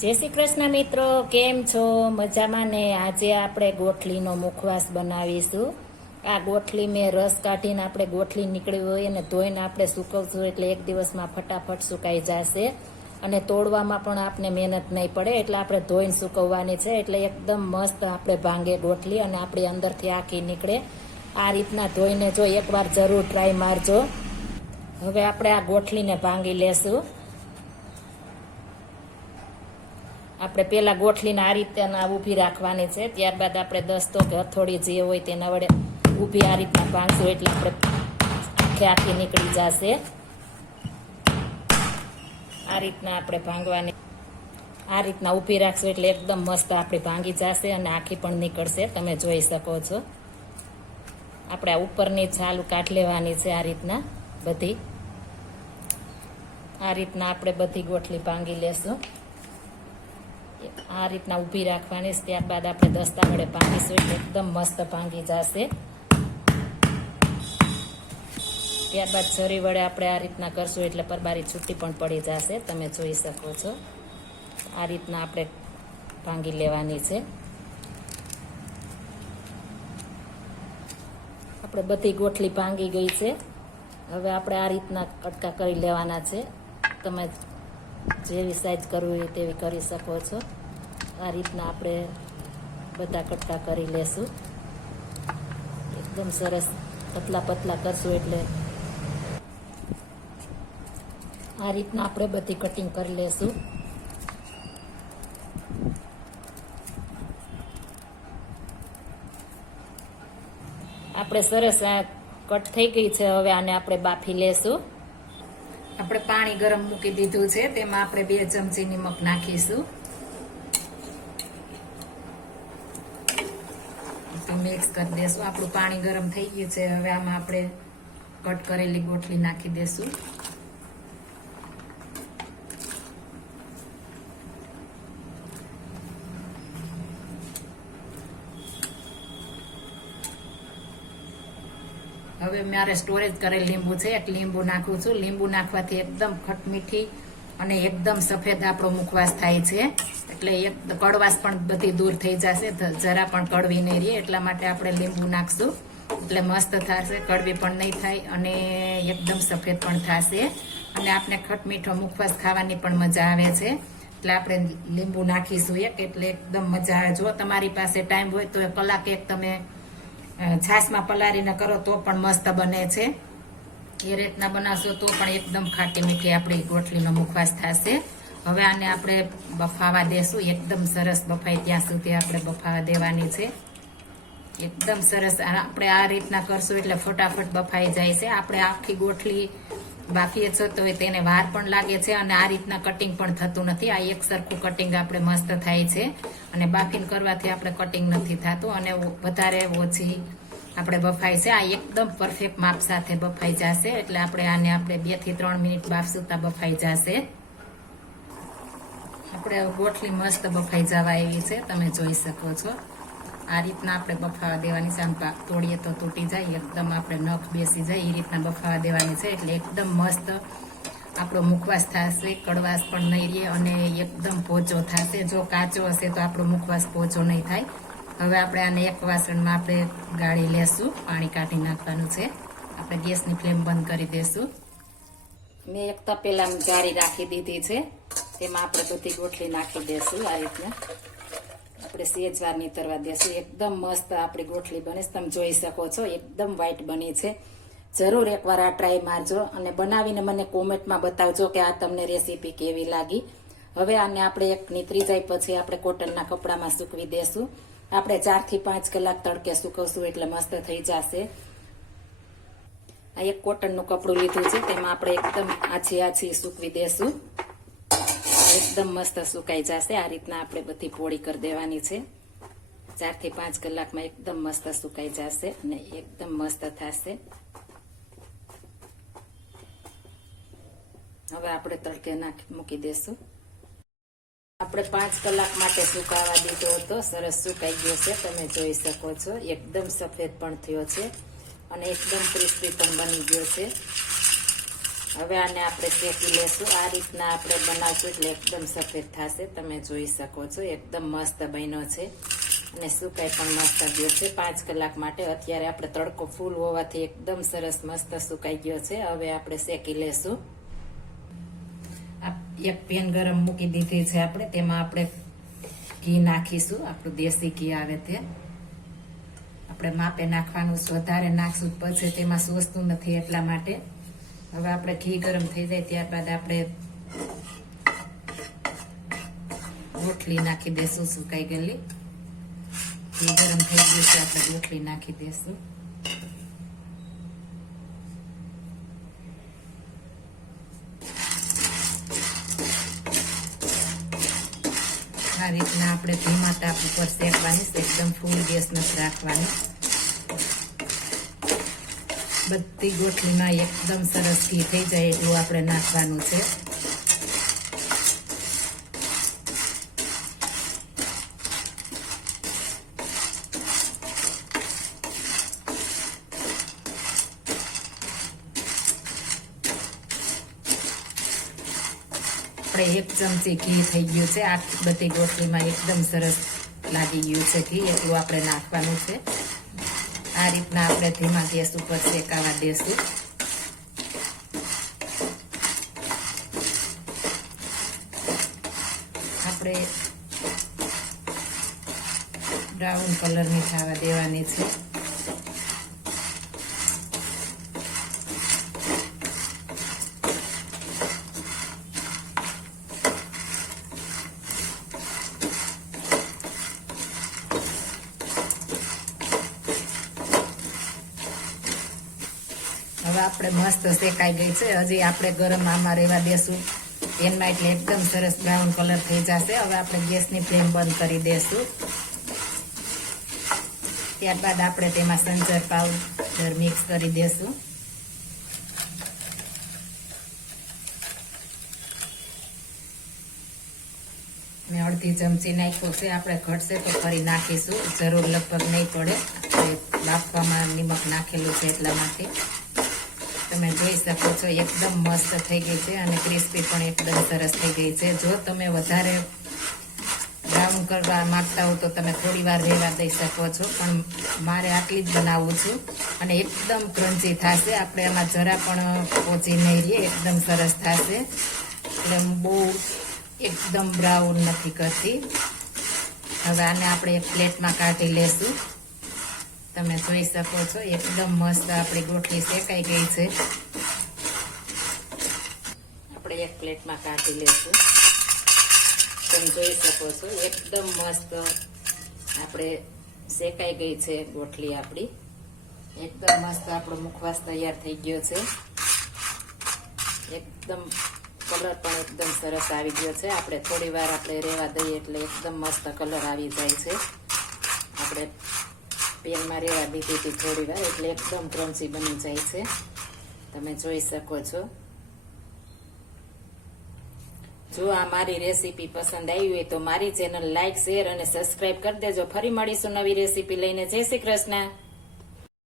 જય શ્રી કૃષ્ણ મિત્રો, કેમ છો? મજામાં ને? આજે આપણે ગોઠલીનો મુખવાસ બનાવીશું. આ ગોઠલી મેં રસ કાઢીને આપણે ગોઠલી નીકળી હોય અને ધોઈને આપણે સૂકવશું એટલે એક દિવસમાં ફટાફટ સુકાઈ જશે અને તોડવામાં પણ આપણે મહેનત નહીં પડે. એટલે આપણે ધોઈને સૂકવવાની છે એટલે એકદમ મસ્ત આપણે ભાંગે ગોઠલી અને આપણી અંદરથી આખી નીકળે. આ રીતના ધોઈને જો એકવાર જરૂર ટ્રાય મારજો. હવે આપણે આ ગોઠલીને ભાંગી લેશું. આપણે પહેલા ગોઠલીને આ રીતે ઊભી રાખવાની છે, ત્યારબાદ આપણે દસ્તો કે હથોડી જે હોય તેના વડે ઊભી આ રીતના ભાંગશું એટલે આપણે આખી નીકળી જશે. આ રીતના આપણે ભાંગવાની, આ રીતના ઊભી રાખશું એટલે એકદમ મસ્ત આપણી ભાંગી જશે અને આખી પણ નીકળશે. તમે જોઈ શકો છો. આપણે આ ઉપરની છાલ કાઢી લેવાની છે. આ રીતના બધી, આ રીતના આપણે બધી ગોઠલી ભાંગી લેશું. આ રીતના ઊભી રાખવાની, ત્યારબાદ આપણે દસ્તા વડે ભાંગીશું એટલે એકદમ મસ્ત ભાંગી જશે. ત્યારબાદ છરી વડે આપણે આ રીતના કરશું એટલે પરબારી છૂટી પણ પડી જશે. તમે જોઈ શકો છો. આ રીતના આપણે ભાંગી લેવાની છે. આપણે બધી ગોઠલી ભાંગી ગઈ છે. હવે આપણે આ રીતના કટકા કરી લેવાના છે. તમે જેવી સાઈઝ કરવી હોય તેવી કરી શકો છો. આ રીતના આપણે બધા કટકા કરી લેશું. એકદમ સરસ પતલા પતલા કરશું એટલે આ રીતના આપણે બધી કટિંગ કરી લેશું. આપણે સરસ આ કટ થઈ ગઈ છે. હવે આને આપણે બાફી લેશું. આપણે પાણી ગરમ મૂકી દીધું છે, તેમાં આપણે 2 ચમચી નિમક નાખીશું. મિક્સ કરી દેશું. આપણું પાણી ગરમ થઈ ગયું છે. હવે આમાં આપણે કટ કરેલી ગોઠલી નાખી દેશું. હવે મારે સ્ટોરેજ કરેલ લીંબુ છે, એક લીંબુ નાખું છું. લીંબુ નાખવાથી એકદમ ખટમીઠી અને એકદમ સફેદ આપણો મુખવાસ થાય છે. એટલે એક કડવાશ પણ બધી દૂર થઈ જશે, જરા પણ કડવી નહીં રહે. એટલા માટે આપણે લીંબુ નાખશું એટલે મસ્ત થશે, કડવી પણ નહીં થાય અને એકદમ સફેદ પણ થશે અને આપણે ખટમીઠો મુખવાસ ખાવાની પણ મજા આવે છે. એટલે આપણે લીંબુ નાખીશું એક, એટલે એકદમ મજા આવે. જો તમારી પાસે ટાઈમ હોય તો કલાક એક તમે છાશમાં પલાળીને કરો તો પણ મસ્ત બને છે. એ રીતના બનાવશો તો પણ એકદમ ખાટી મીઠી આપણી ગોઠલીનો મુખવાસ થશે. હવે આને આપણે બફાવા દેશું. એકદમ સરસ બફાય ત્યાં સુધી આપણે બફાવા દેવાની છે. એકદમ સરસ આપણે આ રીતના કરશું એટલે ફટાફટ બફાઈ જાય છે. આપણે આખી ગોઠલી બાફીએ છો તો તેને વાર પણ લાગે છે અને આ રીતના કટિંગ પણ થતું નથી. આ એક સરખું કટિંગ આપણે મસ્ત થાય છે અને બાફીને કરવાથી આપણે કટિંગ નથી થતું અને વધારે ઓછી આપણે બફાય છે. આ એકદમ પરફેક્ટ માપ સાથે બફાઈ જશે. એટલે આપણે 2 થી 3 મિનિટ બાફશું તો બફાઈ જશે. આપણે ગોઠલી મસ્ત બફાઈ જવા એવી છે. તમે જોઈ શકો છો. આ રીતના આપણે બફાવા દેવાની છે. આમ તોડીએ તો તૂટી જાય, એકદમ આપણે નખ બેસી જાય એ રીતના બફાવા દેવાની છે. એટલે એકદમ મસ્ત આપણો મુખવાસ થશે, કડવાશ પણ નહીં રહે અને એકદમ પોચો થશે. જો કાચો હશે તો આપણો મુખવાસ પોચો નહીં થાય. હવે આપણે આને એક વાસણમાં આપણે ગાળી લેશું. પાણી કાઢી નાખવાનું છે. આપણે ગેસની ફ્લેમ બંધ કરી દેશું. મેં એક તપેલામાં ગાળી રાખી દીધી છે, તેમાં આપણે બધી ગોઠલી નાખી દેશું. આ રીતના આપણે સેજવાર નીતરવા દેશું. એકદમ મસ્ત આપણી ગોઠલી બને છે. તમે જોઈ શકો છો એકદમ વ્હાઈટ બની છે. જરૂર એકવાર આ ટ્રાય મારજો અને બનાવીને મને કોમેન્ટમાં બતાવજો કે આ તમને રેસીપી કેવી લાગી. હવે આને આપણે એક નીતરી જાય પછી આપણે કોટનના કપડામાં સૂકવી દેશું. આપણે 4 થી 5 કલાક તડકે સૂકવશું એટલે મસ્ત થઈ જશે. આ એક કોટનનું કપડું લીધું છે, તેમાં આપણે એકદમ આછી સૂકવી દેશું. એકદમ મસ્ત સુકાઈ જશે. આ રીતના આપણે બધી પોળી કરી દેવાની છે. 4 થી 5 કલાકમાં એકદમ મસ્ત સુકાઈ જશે અને એકદમ મસ્ત થશે. હવે આપણે તડકે મૂકી દેશું. આપણે 5 કલાક માટે સુકાવા દીધો હતો. સરસ સુકાઈ ગયો છે. તમે જોઈ શકો છો. એકદમ સફેદ પણ થયો છે અને એકદમ ક્રિસ્પી પણ બની ગયો છે. હવે આને આપણે શેકી લેશું. આ રીતના આપણે બનાવશું એટલે એકદમ સફેદ થશે. તમે જોઈ શકો છો એકદમ મસ્ત બન્યો છે અને સુકાઈ પણ મસ્ત ગયો છે 5 કલાક માટે. અત્યારે આપણે તડકો ફૂલ હોવાથી એકદમ સરસ મસ્ત સુકાઈ ગયો છે. હવે આપણે શેકી લેશું. એક પેન ગરમ મૂકી દીધી છે આપણે. તેમાં આપણે ઘી નાખીશું. આપણું દેશી ઘી આવે તે આપણે માપે નાખવાનું છે. વધારે નાખશું પછી તેમાં સોસતું નથી એટલા માટે. હવે આપણે ઘી ગરમ થઈ જાય ત્યારબાદ આપણે રોટલી નાખી દેશું સુકાઈ ગયેલી. ઘી ગરમ થઈ ગયું છે આપણે રોટલી નાખી દેશું. આ રીતના આપણે ધીમા તાપ ઉપર શેકવાની છે. એકદમ ફૂલ ગેસ નથી રાખવાની. બધી ગોઠલીમાં એકદમ સરસ ઘી થઈ જાય એટલું આપણે નાખવાનું છે. આપણે 1 ચમચી ઘી થઈ ગયું છે. આ બધી ગોઠલીમાં એકદમ સરસ લાગી ગયું છે ઘી. એટલું આપણે નાખવાનું છે. આ રીતના આપણે ધીમા ગેસ ઉપર શેકાવા દેશું. આપણે બ્રાઉન કલરની થવા દેવાની છે. હવે આપણે મસ્ત શેકાઈ ગઈ છે. હજી આપણે ગરમ આમાં રહેવા દેશું એનમાં એટલે એકદમ સરસ બ્રાઉન કલર થઈ જશે. હવે આપણે ગેસની ફ્લેમ બંધ કરી દેશું. ત્યારબાદ આપણે તેમાં સંચર પાવડર મિક્સ કરી દેશું. મેં અડધી ચમચી નાખ્યું છે. આપણે ઘટશે તો ફરી નાખીશું. જરૂર લગભગ નહીં પડે. આપણે બાફવામાં નિમક નાખેલું છે એટલા માટે. તમે જોઈ શકો છો એકદમ મસ્ત થઈ ગઈ છે અને ક્રિસ્પી પણ એકદમ સરસ થઈ ગઈ છે. જો તમે વધારે બ્રાઉન કરવા માંગતા હો તો તમે થોડી વાર રહેવા દઈ શકો છો, પણ મારે આટલી જ બનાવું છું અને એકદમ ક્રન્ચી થશે. આપણે એમાં જરા પણ પોચી નહીં રહીએ, એકદમ સરસ થશે. એટલે બહુ એકદમ બ્રાઉન નથી કરતી. હવે આને આપણે એક પ્લેટમાં કાઢી લેશું. તમે જોઈ શકો છો એકદમ મસ્ત આપણી ગોઠલી શેકાઈ ગઈ છે. આપણે એક પ્લેટમાં કાઢી લેશું. તમે જોઈ શકો છો એકદમ મસ્ત આપણે શેકાઈ ગઈ છે ગોઠલી આપણી. એકદમ મસ્ત આપણો મુખવાસ તૈયાર થઈ ગયો છે. એકદમ કલર પણ એકદમ સરસ આવી ગયો છે. આપણે થોડી વાર આપણે રહેવા દઈએ એટલે એકદમ મસ્ત કલર આવી જાય છે. આપણે પેનમાં રહેવા દીધી હતી થોડી વાર એટલે એકદમ ક્રન્ચી બની જાય છે. તમે જોઈ શકો છો. જો આ મારી રેસીપી પસંદ આવી હોય તો મારી ચેનલ લાઈક, શેર અને સબસ્ક્રાઈબ કરી દેજો. ફરી મળીશું નવી રેસીપી લઈને. જય શ્રી કૃષ્ણ.